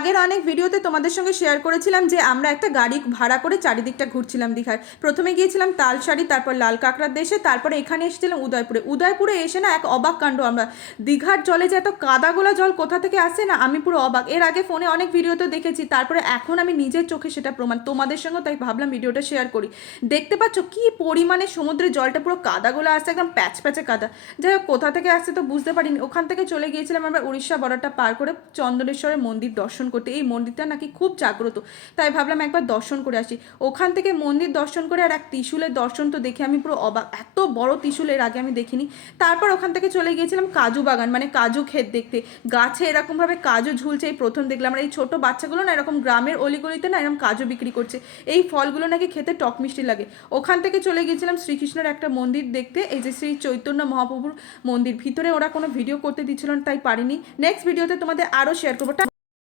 আগের অনেক ভিডিওতে তোমাদের সঙ্গে শেয়ার করেছিলাম যে আমরা একটা গাড়ি ভাড়া করে চারিদিকটা ঘুরছিলাম দীঘার। প্রথমে গিয়েছিলাম তালসারি, তারপর লাল কাঁকড়ার দেশে, তারপরে এখানে এসেছিলাম উদয়পুরে এসে না এক অবাক কাণ্ড। আমরা দীঘার জলে যে এত কাদাগোলা জল কোথা থেকে আসে না, আমি পুরো অবাক। এর আগে ফোনে অনেক ভিডিওতে দেখেছি, তারপরে এখন আমি নিজের চোখে সেটা প্রমাণ তোমাদের সঙ্গে, তাই ভাবলাম ভিডিওটা শেয়ার করি। দেখতে পাচ্ছ কি পরিমাণে সমুদ্রের জলটা পুরো কাদাগোলা আসছে, একদম প্যাচ প্যাচে কাদা। যাই হোক, কোথা থেকে আসছে তো বুঝতে পারিনি। ওখান থেকে চলে গিয়েছিলাম আমরা উড়িষ্যা বর্ডারটা পার করে চন্দনেশ্বরের মন্দির দর্শন করতে। এই মন্দিরটা নাকি খুব জাগ্রত, তাই ভাবলাম একবার দর্শন করে আসি। ওখান থেকে মন্দির দর্শন করে আর এক ত্রিশূলের দর্শন তো দেখে আমি পুরো অবাক, এত বড় ত্রিশূল এর আগে আমি দেখিনি। তারপর ওখান থেকে চলে গিয়েছিলাম কাজু বাগান, মানে কাজু ক্ষেত দেখতে। গাছে এরকমভাবে কাজু ঝুলছে, এই প্রথম দেখলাম। আর এই ছোট বাচ্চাগুলো না এরকম গ্রামের অলিগলিতে না এরকম কাজু বিক্রি করছে। এই ফলগুলো নাকি খেতে টক মিষ্টি লাগে। ওখান থেকে চলে গিয়েছিলাম শ্রীকৃষ্ণের একটা মন্দির দেখতে, এই যে শ্রী চৈতন্য মহাপ্রভুর মন্দির। ভিতরে ওরা কোনো ভিডিও করতে দিচ্ছিল না, তাই পারিনি। নেক্সট ভিডিওতে তোমাদের আরও শেয়ার করবো।